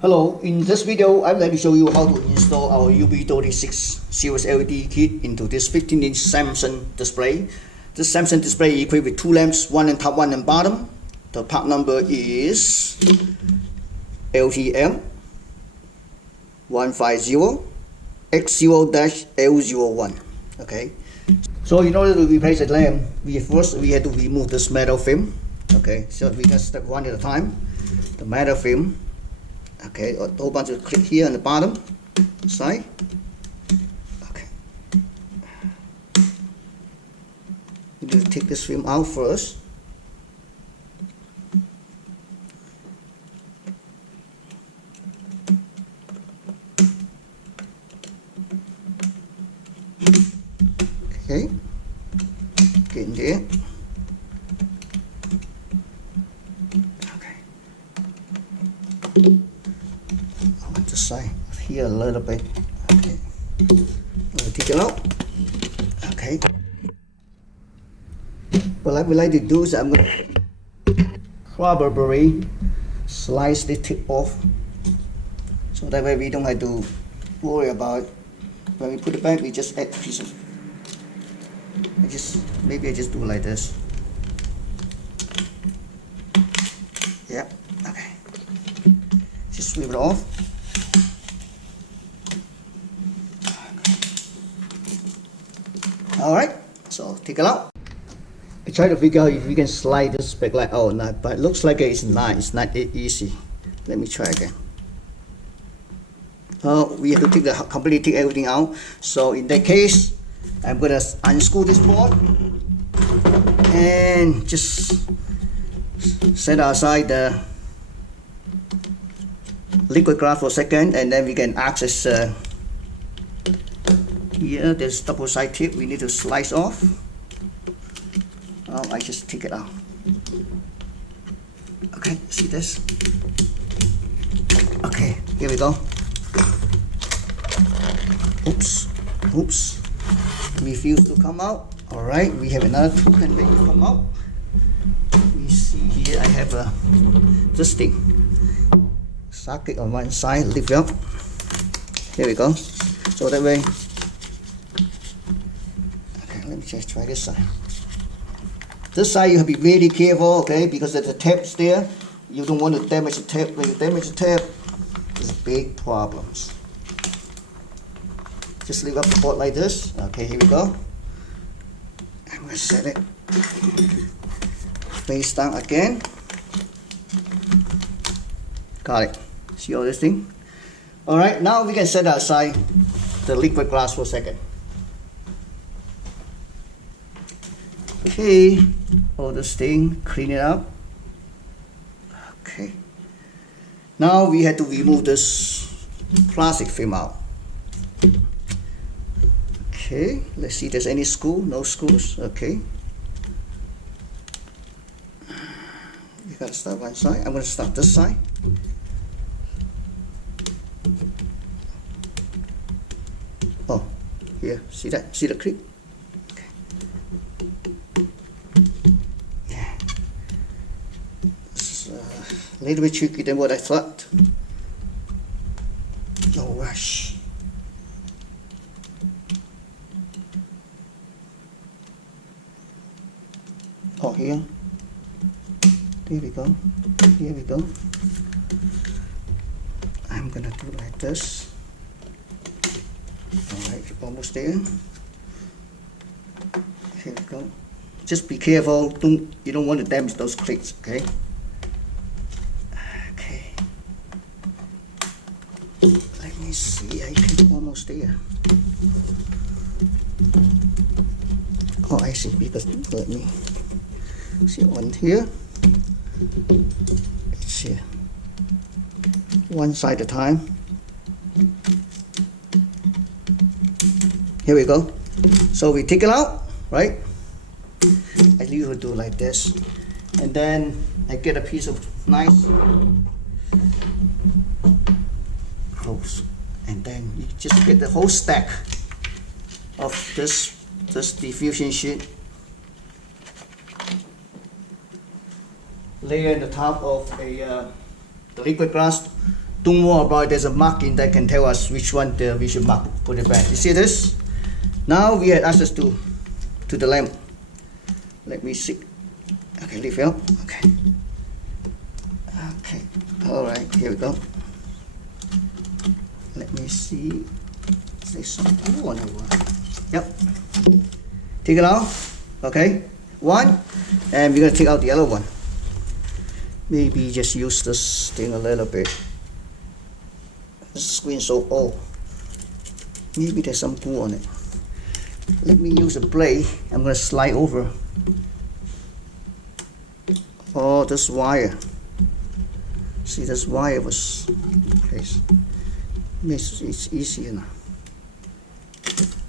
Hello, in this video I would like to show you how to install our UB36 series LED kit into this 15-inch Samsung display. This Samsung display is equipped with two lamps, one on top, one on bottom. The part number is LTM150X0-L01. Okay, so in order to replace the lamp, we had to remove this metal film. Okay, so we can step one at a time. The metal film. Okay, a whole bunch of clip here on the bottom side. Okay, you need to take this film out first. Okay, get in there. Side here a little bit. Okay, we'll take it out. Okay, what I would like to do is I'm going to probably slice the tip off, so that way we don't have to worry about it. When we put it back, we just add pieces. Maybe I just do like this. Yeah. Okay. Just sweep it off. Alright, so take it out. I try to figure out if we can slide this backlight out or not, but it looks like it's not easy. Let me try again. Oh, we have to completely take everything out. So in that case, I'm gonna unscrew this board and just set aside the liquid glass for a second, and then we can access here, there's double side tip we need to slice off. Oh, I just take it out. Okay, see this? Okay, here we go. Oops. Refuse to come out. Alright, we have another two can make it come out. We see here I have this thing. Socket on one side, lift up. Here we go. So that way. Let me just try this side. This side you have to be really careful, okay, because there's the taps there. You don't want to damage the tap. When you damage the tap, there's big problems. Just leave up the board like this. Okay, here we go. I'm going to set it face down again. Got it. See all this thing? Alright, now we can set aside the liquid glass for a second. Okay, all this thing, clean it up. Okay, now we have to remove this plastic film out. Okay, let's see if there's any screw. No screws. Okay, you gotta start one side. I'm gonna start this side. Oh, here, see that? See the clip? A little bit tricky than what I thought. No rush. Oh, here. There we go. Here we go. I'm gonna do like this. Alright, almost there. Here we go. Just be careful. You don't want to damage those clips, okay? Let me see, I think almost there. Oh, I see, because let me see one here. It's here. One side at a time. Here we go. So we take it out, right? I usually do like this. And then I get a piece of nice close, and then you just get the whole stack of this diffusion sheet, layer in the top of the liquid glass. don't worry about it. There's a marking that can tell us which one we should mark. Put it back. You see this? Now we have access to the lamp. Let me see. Okay, lift it up. Okay. Okay. All right. Here we go. Let me see. There's some glue on it. Yep. Take it out. Okay. One, and we're gonna take out the other one. Maybe just use this thing a little bit. The screen so old. Maybe there's some glue on it. Let me use a blade. I'm gonna slide over. Oh, this wire. See, this wire was placed. It's easier now.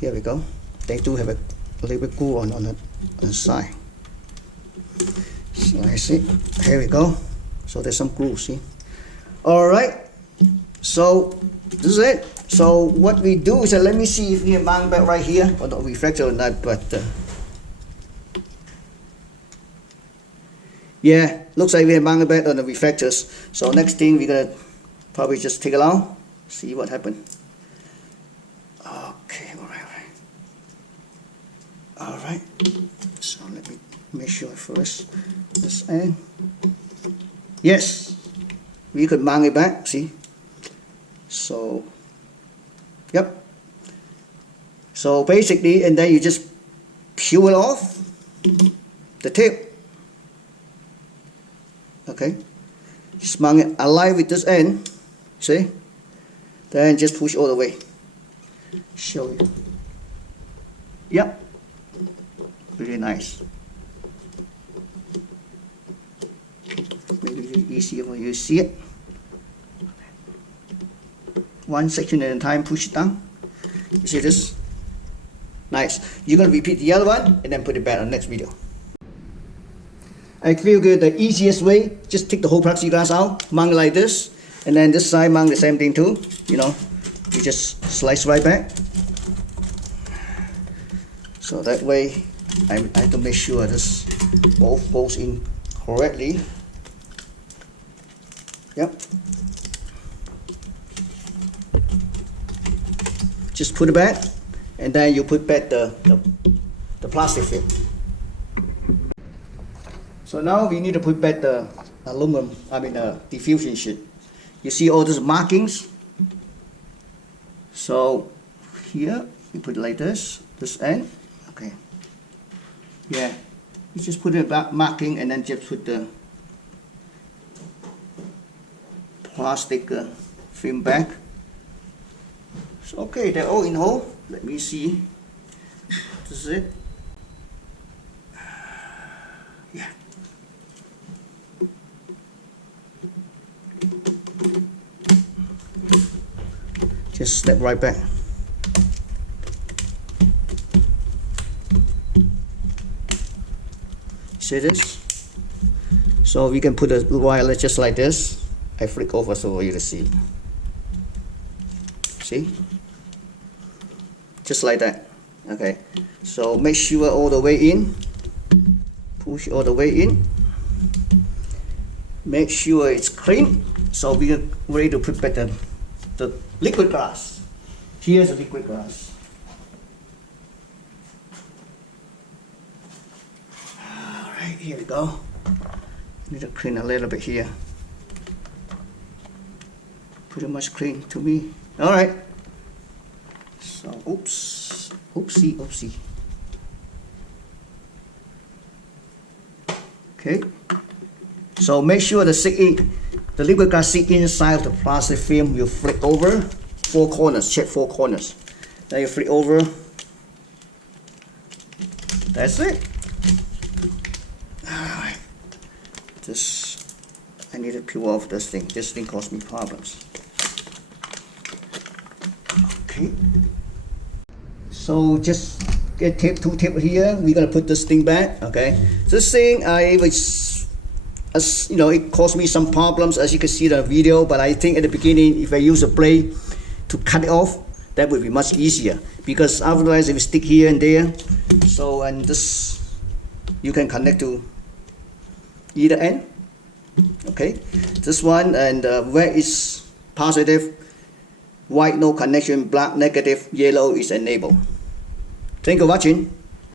Here we go. They do have a little bit glue on the side. Slice it. Here we go. So there's some glue, see? Alright. So this is it. So what we do is let me see if we can mount back right here. Or not reflector or not, but yeah, looks like we have mounted back on the reflectors. So next thing we're gonna probably just take it out, see what happened. Okay, alright. So let me make sure first this end. Yes, we could mount it back, see? So yep. So basically, and then you just peel it off the tape. Okay, just mount it aligned with this end, see? Then just push all the way. Show you. Yep, really nice. Maybe it's easier for you to see it. One section at a time, push it down. You see this? Nice. You're going to repeat the other one and then put it back on the next video. I feel good. The easiest way, just take the whole plexiglass out, mount it like this, and then this side mount the same thing too. You know, you just slice right back. So that way, I have to make sure this both goes in correctly. Yep. Just put it back, and then you put back the plastic film. So now we need to put back the aluminum, diffusion sheet. You see all those markings? So here, you put it like this end, okay. Yeah, you just put it back marking and then just put the plastic film back. So, okay, they're all in hole. Let me see. This is it. Yeah. Just step right back. See this? So we can put a wire just like this. I flick over so for you to see. See? Just like that. Okay. So make sure all the way in. Push all the way in. Make sure it's clean. So we are ready to put back the liquid glass. Here's the liquid glass. Alright, here we go. Need to clean a little bit here. Pretty much clean to me. Alright. So, oops. Oopsie. Okay. So make sure the liquid glass sit inside of the plastic film. You flip over 4 corners. Check 4 corners. Then you flip over. That's it. Alright. I need to peel off this thing. This thing caused me problems. Okay. So just get two tape here. We're gonna put this thing back. Okay. This thing it caused me some problems, as you can see in the video. But I think at the beginning, if I use a blade to cut it off, that would be much easier. Because otherwise, if you stick here and there, so and this, you can connect to either end. Okay. This one and where it's positive, white no connection, black negative, yellow is enabled. Thank you for watching.